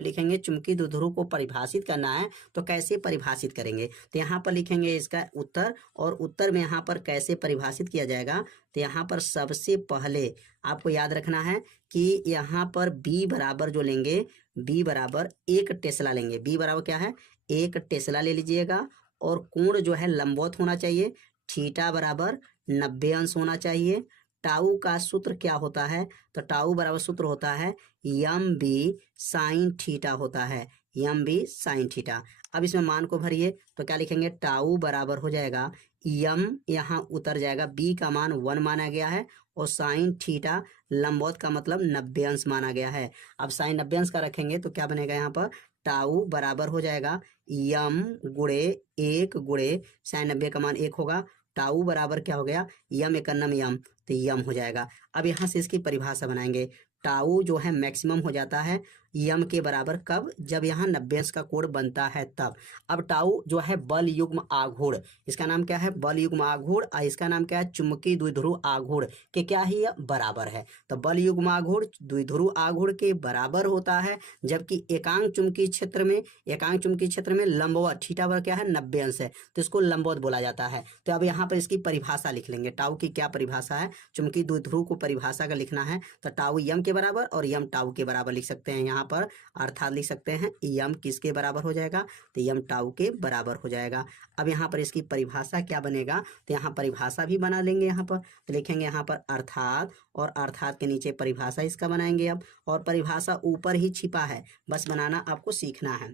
लिखेंगे चुंबकीय द्विध्रुव को परिभाषित करना है तो कैसे परिभाषित करेंगे, तो यहाँ पर लिखेंगे इसका उत्तर, और उत्तर में यहाँ पर कैसे परिभाषित किया जाएगा, तो यहाँ पर सबसे पहले आपको याद रखना है कि यहाँ पर b बराबर जो लेंगे, b बराबर 1 टेस्ला लेंगे। b बराबर क्या है, 1 टेस्ला ले लीजिएगा, और कोण जो है लंबवत होना चाहिए, थीटा बराबर 90 अंश होना चाहिए। टाउ का सूत्र क्या होता है, तो टाउ बराबर सूत्र होता है यम बी साइन थीटा होता है, यम बी साइन थीटा। अब इसमें मान को भरिए तो क्या लिखेंगे, टाउ बराबर हो जाएगा यम, यहाँ उतर जाएगा, बी का मान 1 माना गया है, और साइन थीटा लंबवत का मतलब 90 अंश माना गया है। अब साइन 90 अंश का रखेंगे तो क्या बनेगा, यहाँ पर टाउ बराबर हो जाएगा यम गुणे 1 गुणे साइन 90 का मान 1 होगा, टाउ बराबर क्या हो गया, यम एकन्नम यम, तो यम हो जाएगा। अब यहाँ से इसकी परिभाषा बनाएंगे, टाउ जो है मैक्सिमम हो जाता है यम के बराबर, कब, जब यहाँ 90 अंश का कोण बनता है तब। अब टाउ जो है बल युग्म आघूर्ण, इसका नाम क्या है, बल युग्म आघूर्ण, और इसका नाम क्या है, चुंबकीय द्विध्रुव आघूर्ण के क्या ही बराबर है। तो बल युग्म आघूर्ण द्विध्रुव आघूर्ण के बराबर होता है, जबकि एकांक चुंबकीय क्षेत्र में लंबवत, थीटा पर क्या है 90 अंश है, तो इसको लंबवत बोला जाता है। तो अब यहाँ पर इसकी परिभाषा लिख लेंगे, टाउ की क्या परिभाषा है, चुंबकीय द्विध्रुव को परिभाषा का लिखना है, तो टाउ यम के बराबर और यम टाउ के बराबर लिख सकते हैं यहाँ पर, अर्थात लिख सकते हैं यम किसके बराबर हो जाएगा, तो यम टाउ के बराबर हो जाएगा। अब यहाँ पर इसकी परिभाषा क्या बनेगा, तो यहाँ परिभाषा भी बना लेंगे, यहाँ पर तो लिखेंगे यहाँ पर अर्थात, और अर्थात के नीचे परिभाषा इसका बनाएंगे अब, और परिभाषा ऊपर ही छिपा है, बस बनाना आपको सीखना है।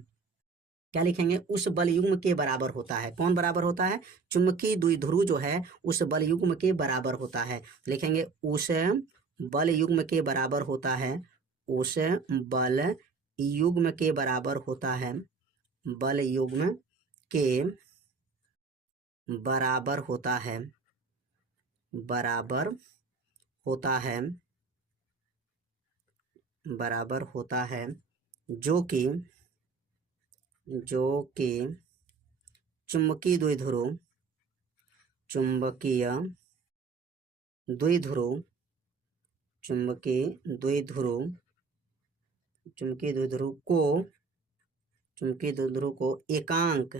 क्या लिखेंगे, उस बल युग्म के बराबर होता है, कौन बराबर होता है, चुंबकीय द्विध्रुव जो है उस बल युग्म के बराबर होता है। लिखेंगे उस बल युग्म के बराबर होता है, उस बल युग्म के बराबर होता है, बल युग्म के बराबर होता है, बराबर होता है, बराबर होता है, जो कि चुंबकीय द्विध्रुव, चुंबकीय द्विध्रुव, चुंबकीय द्विध्रुव, चुंबकीय द्विध्रुव को एकांक,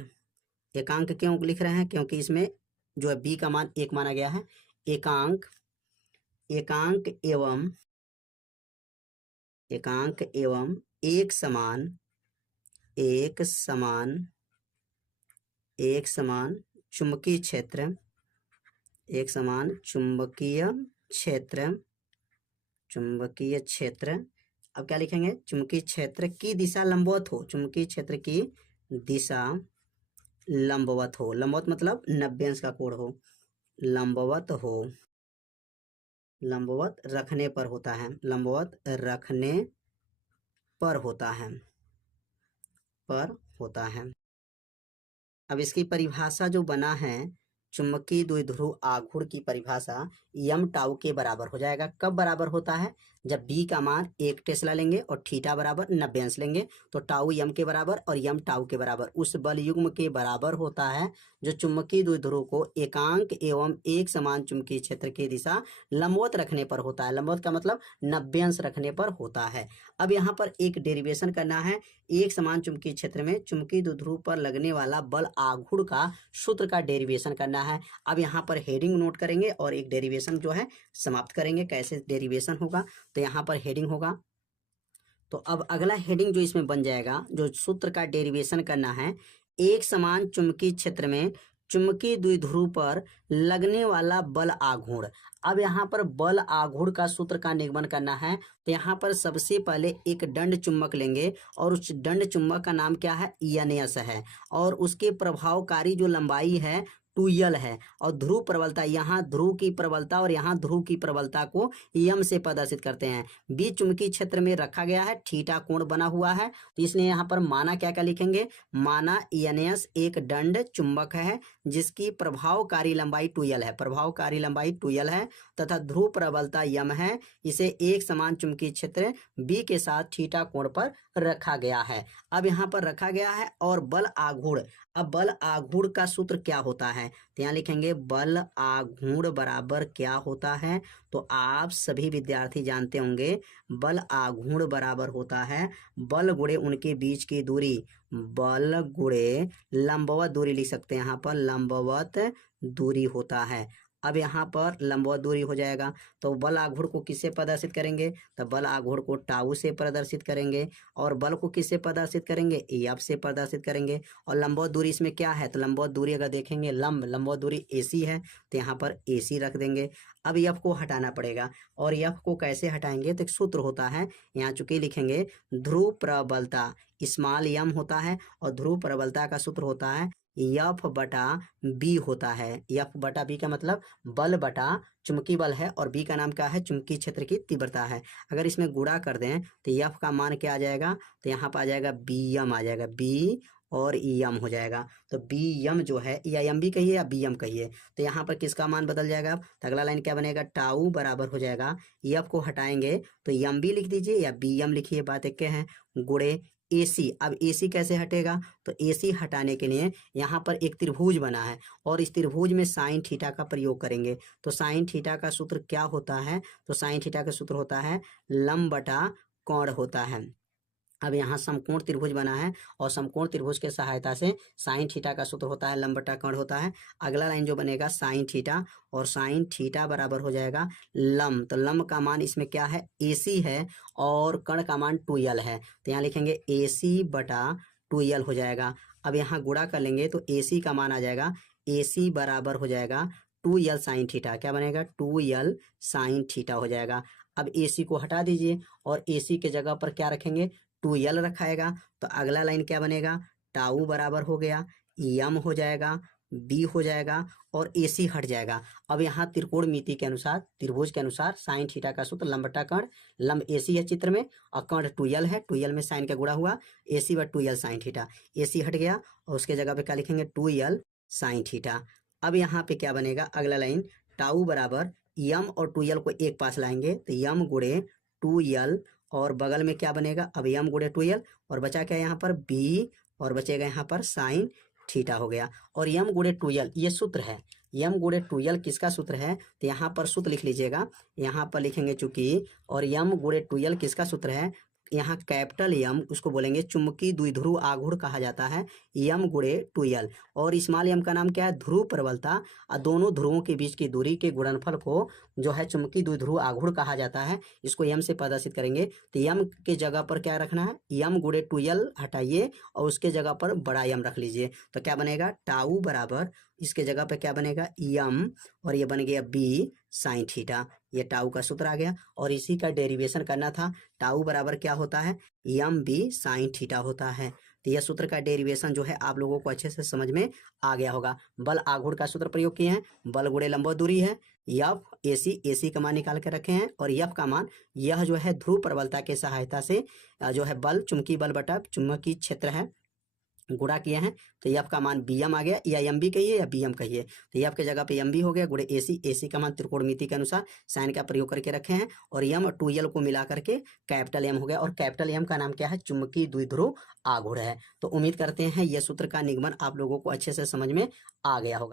एकांक क्यों लिख रहे हैं, क्योंकि इसमें जो है बी का मान 1 माना गया है, एकांक, एकांक एवं, एकांक एवं एक समान, एक समान, एक समान चुंबकीय क्षेत्र, एक समान चुंबकीय क्षेत्र, चुंबकीय क्षेत्र। अब क्या लिखेंगे, चुंबकीय क्षेत्र की दिशा लंबवत हो, चुंबकीय क्षेत्र की दिशा लंबवत हो, लंबवत मतलब 90 अंश का कोण हो, लंबवत हो, लंबवत रखने पर होता है, लंबवत रखने पर होता है, पर होता है। अब इसकी परिभाषा जो बना है, चुंबकीय द्विध्रुव आघूर्ण की परिभाषा यम टाउ के बराबर हो जाएगा, कब बराबर होता है, जब बी का मान 1 टेस्ला लेंगे और थीटा बराबर 90 अंश लेंगे, तो टाउ यम के बराबर और यम टाउ के बराबर उस बल युग्म के बराबर होता है जो चुंबकीय द्विध्रुव को एकांक एवं एक समान चुंबकीय क्षेत्र की दिशा लंबवत रखने पर होता है, लंबवत का मतलब 90 अंश रखने पर होता है। अब यहाँ पर एक डेरिवेशन करना है, एक समान चुंबकीय क्षेत्र में चुंबकीय द्विध्रुव पर लगने वाला बल आघूर्ण का सूत्र का डेरिवेशन करना है। अब यहाँ पर हेडिंग नोट करेंगे और एक डेरिवेशन जो है समाप्त करेंगे, कैसे डेरिवेशन होगा, तो यहाँ पर हेडिंग होगा। तो अब अगला हेडिंग जो इसमें बन जाएगा, जो सूत्र का डेरिवेशन करना है, एक समान चुंबकीय क्षेत्र में चुंबकीय द्विध्रुव पर लगने वाला बल आघूर्ण। अब यहाँ पर बल आघूर्ण का सूत्र का निगमन करना है, तो यहाँ पर सबसे पहले एक दंड चुंबक लेंगे और उस दंड चुंबक का नाम क्या है, एनएस है, और उसके प्रभावकारी जो लंबाई है 2l है, और ध्रुव प्रबलता, यहाँ ध्रुव की प्रबलता और यहाँ ध्रुव की प्रबलता को यम से प्रदर्शित करते हैं। बीच चुंबकीय क्षेत्र में रखा गया है, थीटा कोण बना हुआ है, तो इसलिए यहाँ पर माना क्या क्या लिखेंगे, माना एनएस एक दंड चुंबक है जिसकी प्रभावकारी लंबाई 2l है, प्रभावकारी लंबाई 2l है, तथा ध्रुव प्रबलता यम है, इसे एक समान चुंबकीय क्षेत्र बी के साथ थीटा कोण पर रखा गया है। अब यहाँ पर रखा गया है, और बल आघूर्ण, अब बल आघूर्ण का सूत्र क्या होता है, है। तो यहाँ लिखेंगे बल आघूर्ण बराबर क्या होता है। तो आप सभी विद्यार्थी जानते होंगे बल आघूर्ण बराबर होता है बल गुणे उनके बीच की दूरी, बल गुणे लंबवत दूरी लिख सकते हैं, यहाँ पर लंबवत दूरी होता है। अब यहाँ पर लंबवत दूरी हो जाएगा तो बल आघूर्ण को किससे प्रदर्शित करेंगे, तो बल आघूर्ण को टाउ से प्रदर्शित करेंगे और बल को किससे प्रदर्शित करेंगे, एफ से प्रदर्शित करेंगे। और लंबवत दूरी इसमें क्या है, तो लंबवत दूरी अगर देखेंगे लंबवत दूरी एसी है तो यहाँ पर एसी रख देंगे। अब एफ को हटाना पड़ेगा और एफ को कैसे हटाएंगे, तो एक सूत्र होता है, यहाँ चूंकि लिखेंगे ध्रुव प्रबलता स्मॉल एम होता है और ध्रुव प्रबलता का सूत्र होता है एफ बटा बी होता है। एफ बटा बी का मतलब बल बटा चुंबकीय बल है और बी का नाम क्या है, चुंबकीय क्षेत्र की तीव्रता है। अगर इसमें गुणा कर दें तो एफ का मान क्या आ जाएगा, तो यहाँ पर आ जाएगा बी एम आ जाएगा, बी और एम हो जाएगा। तो बी एम जो है या एम बी कहिए या बी एम कहिए, तो यहाँ पर किसका मान बदल जाएगा, तो अगला लाइन क्या बनेगा, टाउ बराबर हो जाएगा, एफ को हटाएंगे तो एम बी लिख दीजिए या बी एम लिखिए, बात एक है, गुणे एसी। अब एसी कैसे हटेगा, तो एसी हटाने के लिए यहाँ पर एक त्रिभुज बना है और इस त्रिभुज में साइन थीटा का प्रयोग करेंगे। तो साइन थीटा का सूत्र क्या होता है, तो साइन थीटा का सूत्र होता है लंब बटा कोण होता है। अब यहाँ समकोण त्रिभुज बना है और समकोण त्रिभुज के सहायता से साइन थीटा का सूत्र होता है लंब बटा कोण होता है। अगला लाइन जो बनेगा साइन थीटा और साइन थीटा बराबर हो जाएगा लंब, तो लंब का मान इसमें क्या है, एसी है और कण का मान 2l है, तो यहाँ लिखेंगे एसी बटा 2l हो जाएगा। अब यहाँ गुणा कर लेंगे तो एसी का मान आ जाएगा, एसी बराबर हो जाएगा 2l साइन थीटा, क्या बनेगा 2l साइन थीटा हो जाएगा। अब एसी को हटा दीजिए और एसी के जगह पर क्या रखेंगे, 2l रखाएगा। तो अगला लाइन क्या बनेगा, टाउ बराबर हो गया एम हो जाएगा, बी हो जाएगा और एसी हट जाएगा। अब यहाँ त्रिकोणमिति के अनुसार त्रिभुज के अनुसार साइन थीटा का सूत्र लंब बटा कण, लंब एसी है चित्र में और कण 2l है, 2l में साइन का गुणा हुआ, एसी बटा 2l साइन थीटा, एसी हट गया और उसके जगह पे क्या लिखेंगे 2l साइन थीटा। अब यहाँ पे क्या बनेगा, अगला लाइन टाउ बराबर एम और 2l को एक पास लाएंगे तो एम गुणे 2l और बगल में क्या बनेगा, अब एम गुणे 2l और बचा क्या यहाँ पर बी और बचेगा यहाँ पर साइन थीटा हो गया। और एम गुणे 2l ये सूत्र है, एम गुणे 2l किसका सूत्र है, तो यहाँ पर सूत्र लिख लीजिएगा, यहाँ पर लिखेंगे चूंकि और एम गुणे 2l किसका सूत्र है, यहाँ कैपिटल एम उसको बोलेंगे चुंबकीय द्विध्रुव आघूर्ण कहा जाता है, एम गुणे 2l और स्मॉल एम का नाम क्या है, ध्रुव प्रबलता और दोनों ध्रुवों के बीच की दूरी के गुणनफल को जो है चुंबकीय द्विध्रुव आघूर्ण कहा जाता है, इसको एम से प्रदर्शित करेंगे। तो एम के जगह पर क्या रखना है, एम गुणे 2l हटाइए और उसके जगह पर बड़ा एम रख लीजिए, तो क्या बनेगा टाउ बराबर इसके जगह पर क्या बनेगा एम और ये बन गया बी साइन थीटा, ये टाउ का सूत्र आ गया। और इसी का डेरिवेशन करना था, टाउ बराबर क्या होता है, एम बी साइन थीटा होता है। तो यह सूत्र का डेरिवेशन जो है आप लोगों को अच्छे से समझ में आ गया होगा। बल आघूर्ण का सूत्र प्रयोग किए हैं, बल गुणे लंबवत दूरी है, एफ एसी, एसी का मान निकाल के रखे हैं और एफ का मान यह जो है ध्रुव प्रबलता के सहायता से जो है बल चुंबकीय बल बटा चुंबकीय क्षेत्र है गुणा किए हैं, तो एफ का मान बी एम आ गया या एम बी कहिए या बी एम कहिए, तो एफ के जगह पे एम बी हो गया गुणे एसी, एसी का मान त्रिकोणमिति के अनुसार साइन का प्रयोग करके रखे हैं और एम और 2l को मिला करके कैपिटल एम हो गया और कैपिटल एम का नाम क्या है, चुंबकीय द्विध्रुव आघूर्ण है। तो उम्मीद करते हैं यह सूत्र का निगमन आप लोगों को अच्छे से समझ में आ गया होगा।